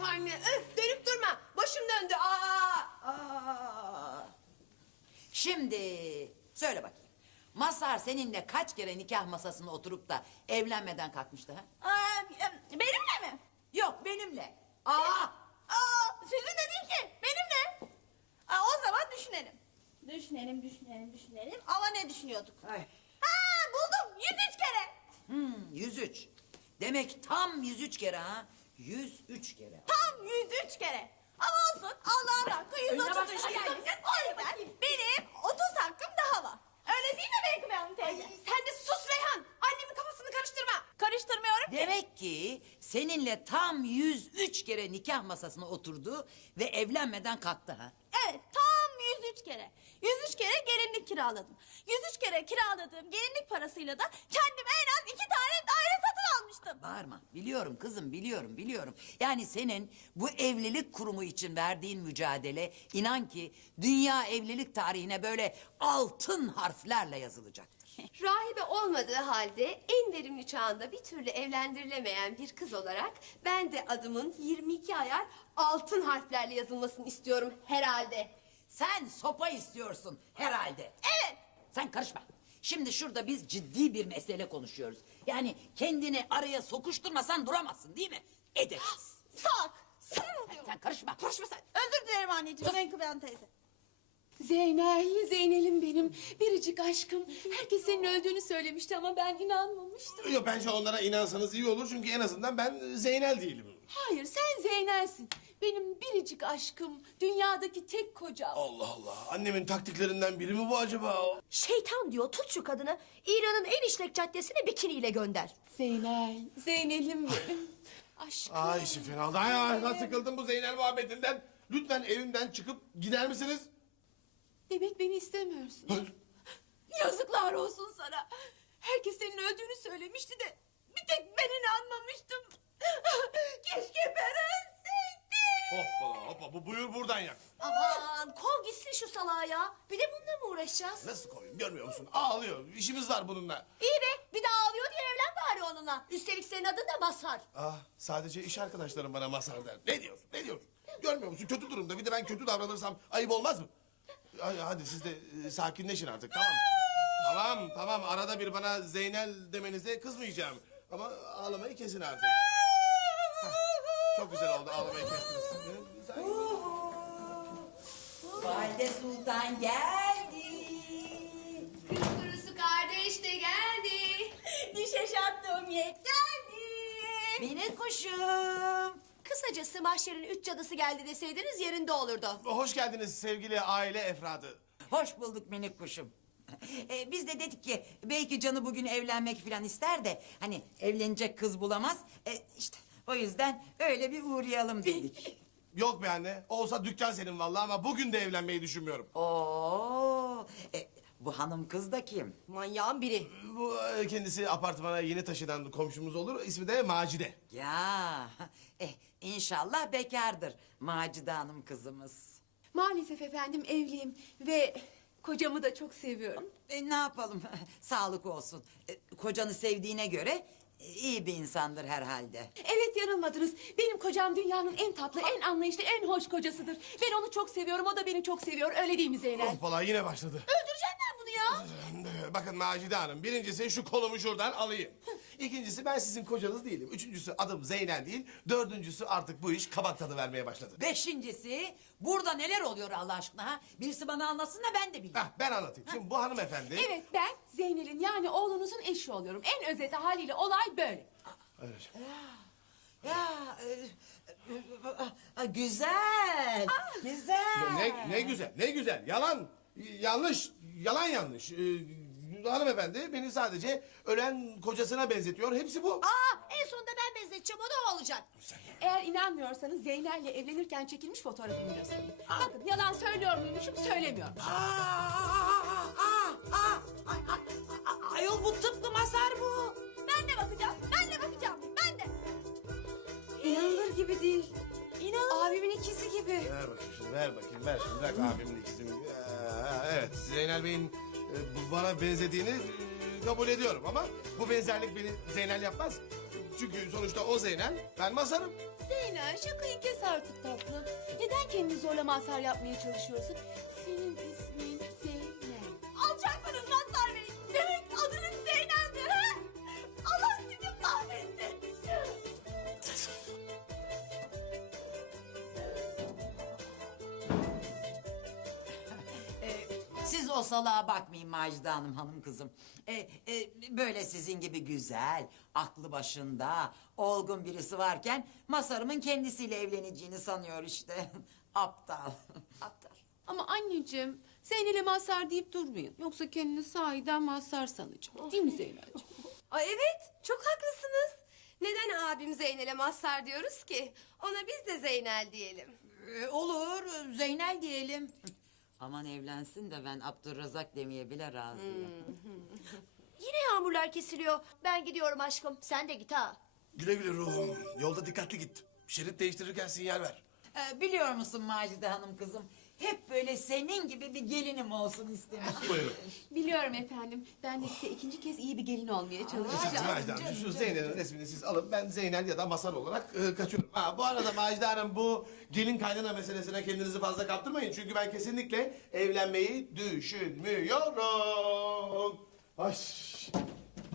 Öf anne öf dönüp durma. Başım döndü. Aa. Aa! Şimdi söyle bakayım. Mazhar seninle kaç kere nikah masasına oturup da evlenmeden kalkmıştı ha? Aa, e, benimle mi? Yok benimle. Aa! Aa, sizin de değil ki. Benimle. Aa, o zaman düşünelim. Düşünelim, düşünelim, düşünelim. Ama ne düşünüyorduk? Ay. Ha, buldum. 103 kere. Hmm, 103. Demek tam 103 kere ha? 103 kere. Tam 103 kere. Ama olsun. Allah'ın hakkı 133 başla kere. gel. O yüzden benim 30 hakkım daha var. Öyle değil mi Menkıbe Hanım teyze? Sen de sus Reyhan. Annemin kafasını karıştırma. Karıştırmıyorum ki. Demek ki seninle tam 103 kere nikah masasına oturdu ve evlenmeden kalktı ha? Evet tam 103 kere. 103 kere gelinlik kiraladım. 103 kere kiraladığım gelinlik parasıyla da kendim en az iki tane daire satın almıştım. Bağırma. Biliyorum kızım biliyorum biliyorum. Yani senin bu evlilik kurumu için verdiğin mücadele inan ki dünya evlilik tarihine böyle altın harflerle yazılacaktır. Rahibe olmadığı halde en verimli çağında bir türlü evlendirilemeyen bir kız olarak ben de adımın 22 ayar altın harflerle yazılmasını istiyorum herhalde. Sen sopa istiyorsun herhalde. Evet. Sen karışma. Şimdi şurada biz ciddi bir mesele konuşuyoruz. Yani kendini araya sokuşturmasan duramazsın değil mi? Sak. Sinir Sen, sen karışma. Karışma sen. Özür dilerim anneciğim. Menkıbe Hanım teyze. Zeynel, Zeynel'im benim. Biricik aşkım. Herkes senin öldüğünü söylemişti ama ben inanmamıştım. Yok bence onlara inansanız iyi olur çünkü en azından ben Zeynel değilim. Hayır, sen Zeynel'sin. Benim biricik aşkım, dünyadaki tek kocam. Allah Allah. Annemin taktiklerinden biri mi bu acaba? Şeytan diyor tut şu kadını İran'ın en işlek caddesine bikiniyle gönder. Zeynel, Zeynel'im benim. Aşkım. Ay işim fena oldu. Ay, ay, ay, sıkıldım bu Zeynel muhabbetinden. Lütfen evimden çıkıp gider misiniz? Demek beni istemiyorsun. Hayır. Yazıklar olsun sana. Herkes senin öldüğünü söylemişti de bir tek ben inanmamıştım. Keşke ben. Hoppala hoppa bu buyur buradan yak. Aman kov gitsin şu salağa ya. Bir de bununla mı uğraşacağız? Nasıl koyayım görmüyor musun? Ağlıyor. İşimiz var bununla. İyi be bir daha ağlıyor diye evlen bari onunla. Üstelik senin adın da Mazhar. Ah sadece iş arkadaşlarım bana masar der. Ne diyorsun? Ne diyorsun? Görmüyor musun? Kötü durumda. Bir de ben kötü davranırsam ayıp olmaz mı? Hadi, hadi siz de e, sakinleşin artık tamam mı? Tamam tamam arada bir bana Zeynel demenize kızmayacağım. Ama ağlamayı kesin artık. Çok güzel oldu ağlamayı kestiniz. Valide Sultan geldi. Kız kurusu kardeş de geldi. Diş yaşattığım yek geldi. Benim kuşum. Kısacası mahşerin üç cadısı geldi deseydiniz yerinde olurdu. Hoş geldiniz sevgili aile efradı. Hoş bulduk minik kuşum. Ee, biz de dedik ki belki canı bugün evlenmek falan ister de hani evlenecek kız bulamaz. Ee, işte o yüzden öyle bir uğrayalım dedik. Yok be anne. Olsa dükkan senin vallahi ama bugün de evlenmeyi düşünmüyorum. Oo, e, bu hanım kız da kim? Manyağın biri. Bu e, kendisi apartmana yeni taşınan komşumuz olur. İsmi de Macide. Ya, eh, inşallah bekardır Macide Hanım kızımız. Maalesef efendim evliyim ve kocamı da çok seviyorum. E, ne yapalım, sağlık olsun. E, kocanı sevdiğine göre iyi bir insandır herhalde. Evet yanılmadınız. Benim kocam dünyanın en tatlı, en anlayışlı, en hoş kocasıdır. Ben onu çok seviyorum, o da beni çok seviyor. Öyle değil mi Zeynel? Hoppala yine başladı. Öldürecekler bunu ya. Bakın Macide Hanım, birincisi şu kolumu şuradan alayım. İkincisi ben sizin kocanız değilim. Üçüncüsü adım Zeynel değil. Dördüncüsü artık bu iş kabak tadı vermeye başladı. Beşincisi, burada neler oluyor Allah aşkına ha? Birisi bana anlatsın da ben de bileyim. Hah, ben anlatayım. Şimdi bu hanımefendi... Evet ben Zeynel'in yani oğlunuzun eşi oluyorum. En özeti haliyle olay böyle. Evet. Ya, e, e, e, güzel, güzel. Ne, ne güzel, ne güzel. Yalan, yanlış, yalan yanlış. Ee, hanımefendi beni sadece ölen kocasına benzetiyor. Hepsi bu. Aa en sonunda ben benzeteceğim o da olacak. Eğer inanmıyorsanız Zeynel'le evlenirken çekilmiş fotoğrafımı göstereyim. Bakın yalan söylüyor muymuşum söylemiyorum. Aa, aa, aa, aa, ay, ay, ay, Ayol bu tıpkı Mazhar bu. Ben de bakacağım. Ben de bakacağım. Ben de. İnanılır gibi değil. İnan. Abimin ikizi gibi. Ver bakayım şunu, ver bakayım, ver şimdi. Bırak abimin ikisini. Ee, evet, Zeynel Bey'in e, bana benzediğini e, kabul ediyorum ama bu benzerlik beni Zeynel yapmaz. Çünkü sonuçta o Zeynel, ben Masar'ım. Zeynel şakayı kes artık tatlım. Neden kendini zorla mazhar yapmaya çalışıyorsun? Senin siz o salağa bakmayın Macide Hanım hanım kızım. Ee, e, böyle sizin gibi güzel, aklı başında, olgun birisi varken... ...Masarımın kendisiyle evleneceğini sanıyor işte. Aptal. Aptal. Ama anneciğim Zeynel'e mazhar deyip durmayın. Yoksa kendini sahiden mazhar sanacak. Değil mi Zeynel'ciğim? Ay evet, çok haklısınız. Neden abim Zeynel'e Mazhar diyoruz ki? Ona biz de Zeynel diyelim. Ee, olur, Zeynel diyelim. Aman evlensin de ben Abdurrazak demeye bile razıyım. Yine yağmurlar kesiliyor. Ben gidiyorum aşkım. Sen de git ha. Güle güle ruhum. Yolda dikkatli git. Şerit değiştirirken sinyal ver. Ee, biliyor musun Macide Hanım kızım? Hep böyle senin gibi bir gelinim olsun. Buyurun. Biliyorum efendim. Ben de size ikinci kez iyi bir gelin olmaya çalışacağım. Macide Hanım şu Zeynel'in resmini siz alın. Ben Zeynel ya da Masar olarak e, kaçıyorum. Ha, bu arada Macide Hanım bu gelin kaynana meselesine kendinizi fazla kaptırmayın. Çünkü ben kesinlikle evlenmeyi düşünmüyorum. Ay.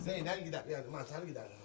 Zeynel gider yani Masar gider.